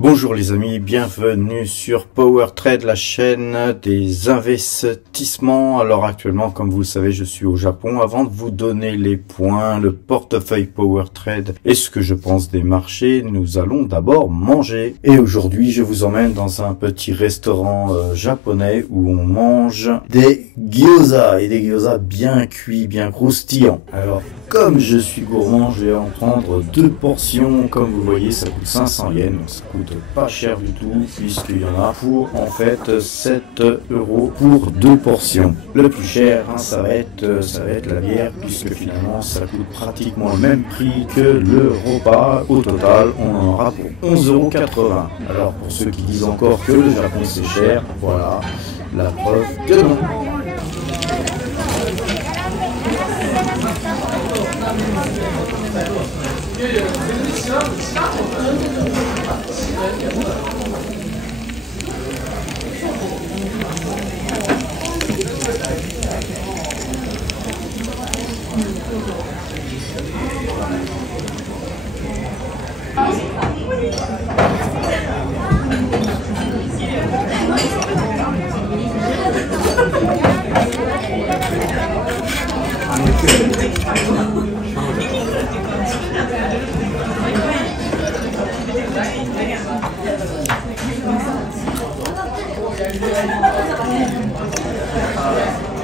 Bonjour les amis, bienvenue sur Power Trade, la chaîne des investissements. Alors actuellement, comme vous le savez, je suis au Japon. Avant de vous donner les points, le portefeuille Power Trade et ce que je pense des marchés, nous allons d'abord manger. Et aujourd'hui, je vous emmène dans un petit restaurant japonais où on mange des gyoza et des gyoza bien cuits, bien croustillants. Alors, comme je suis gourmand, je vais en prendre 2 portions. Comme vous voyez, ça coûte 500 yens, donc ça coûte pas cher du tout, puisqu'il y en a pour en fait 7 € pour 2 portions. Le plus cher, ça va être la bière, puisque finalement ça coûte pratiquement le même prix que le repas. Au total, on en aura pour 11,80 €. Alors pour ceux qui disent encore que le Japon c'est cher, voilà la preuve que non.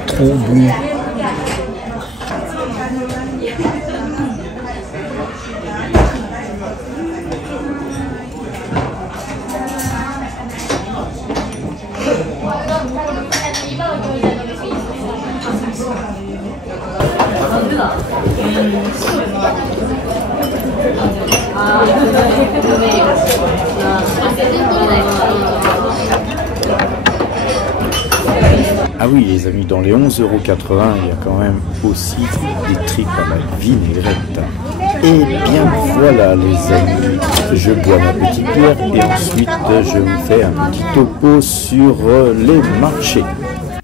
Trop bon. Ah oui les amis, dans les 11,80 €, il y a quand même aussi des tripes à la vinaigrette. Et bien voilà les amis, je bois ma petite bière et ensuite je vous fais un petit topo sur les marchés.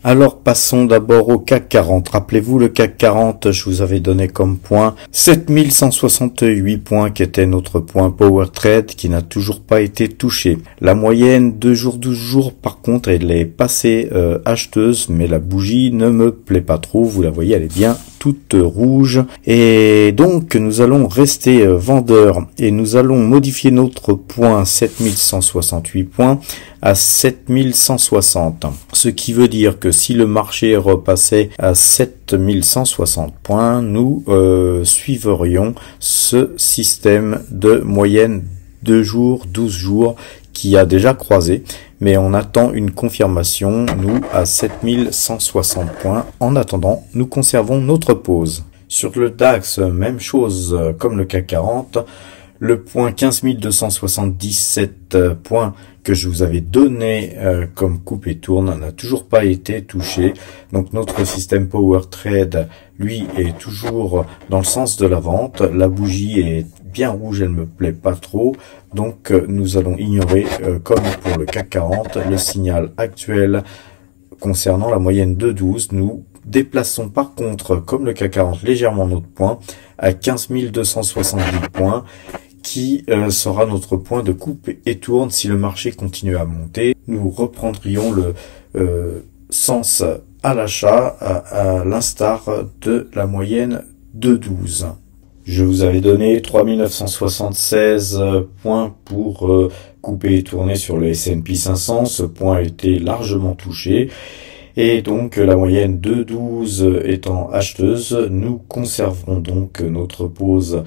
Alors passons d'abord au CAC 40. Rappelez-vous le CAC 40, je vous avais donné comme point 7168 points qui était notre point Power Trade qui n'a toujours pas été touché. La moyenne 2 jours 12 jours par contre elle est passée acheteuse, mais la bougie ne me plaît pas trop, vous la voyez elle est bien toute rouge et donc nous allons rester vendeurs et nous allons modifier notre point 7168 points à 7160, ce qui veut dire que si le marché repassait à 7160 points, nous suivrions ce système de moyenne 2 jours 12 jours qui a déjà croisé, mais on attend une confirmation, nous, à 7160 points. En attendant, nous conservons notre pause. Sur le DAX, même chose comme le CAC 40, le point 15 277 points que je vous avais donné comme coupe et tourne n'a toujours pas été touché. Donc notre système Power Trade, lui, est toujours dans le sens de la vente. La bougie est bien rouge, elle me plaît pas trop. Donc nous allons ignorer, comme pour le CAC 40, le signal actuel concernant la moyenne de 12. Nous déplaçons par contre, comme le CAC 40, légèrement notre point à 15 270 points. Qui sera notre point de coupe et tourne si le marché continue à monter. Nous reprendrions le sens à l'achat à l'instar de la moyenne de 12. Je vous avais donné 3976 points pour couper et tourner sur le S&P 500. Ce point a été largement touché. Et donc la moyenne de 12 étant acheteuse, nous conserverons donc notre pause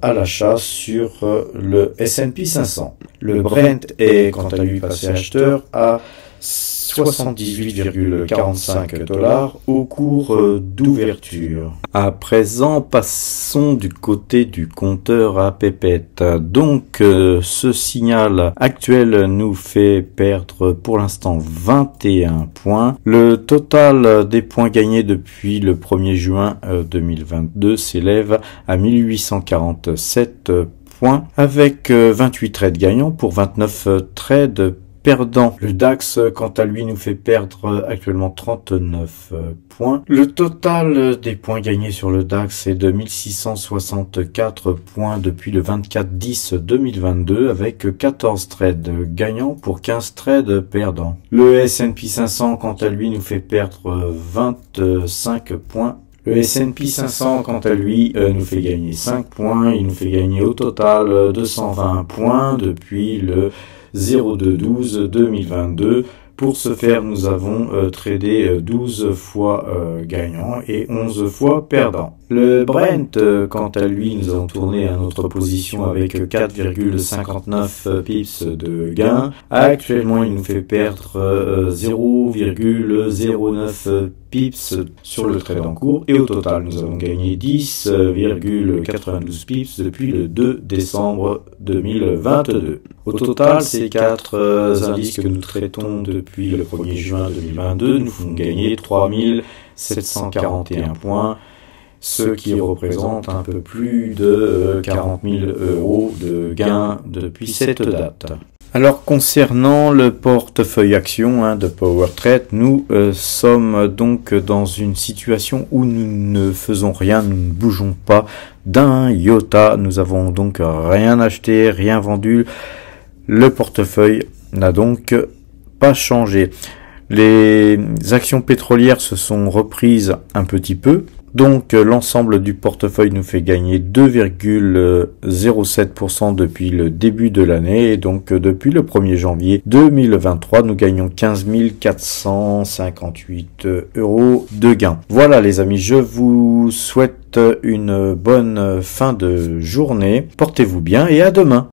à l'achat sur le S&P 500. Le Brent est quant à lui passé acheteur à 78,45 $ au cours d'ouverture. À présent, passons du côté du compteur à pépette. Donc, ce signal actuel nous fait perdre pour l'instant 21 points. Le total des points gagnés depuis le 1er juin 2022 s'élève à 1847 points avec 28 trades gagnants pour 29 trades perdant. Le DAX, quant à lui, nous fait perdre actuellement 39 points. Le total des points gagnés sur le DAX est de 1664 points depuis le 24-10-2022 avec 14 trades gagnants pour 15 trades perdants. Le S&P 500, quant à lui, nous fait perdre 25 points. Le S&P 500, quant à lui, nous fait gagner 5 points. Il nous fait gagner au total 220 points depuis le 02-12-2022. Pour ce faire, nous avons tradé 12 fois gagnant et 11 fois perdant. Le Brent, quant à lui, nous avons tourné à notre position avec 4,59 pips de gain. Actuellement, il nous fait perdre 0,09 pips sur le trade en cours. Et au total, nous avons gagné 10,92 pips depuis le 2 décembre 2022. Au total, ces 4 indices que nous traitons depuis le 1er juin 2022 nous font gagner 3741 points, ce qui représente un peu plus de 40 000 € de gains depuis cette date. Alors concernant le portefeuille action de PowerTrade, nous sommes donc dans une situation où nous ne faisons rien, nous ne bougeons pas d'un iota, nous avons donc rien acheté, rien vendu. Le portefeuille n'a donc pas changé. Les actions pétrolières se sont reprises un petit peu. Donc l'ensemble du portefeuille nous fait gagner 2,07% depuis le début de l'année. Et donc depuis le 1er janvier 2023, nous gagnons 15 458 € de gains. Voilà les amis, je vous souhaite une bonne fin de journée. Portez-vous bien et à demain.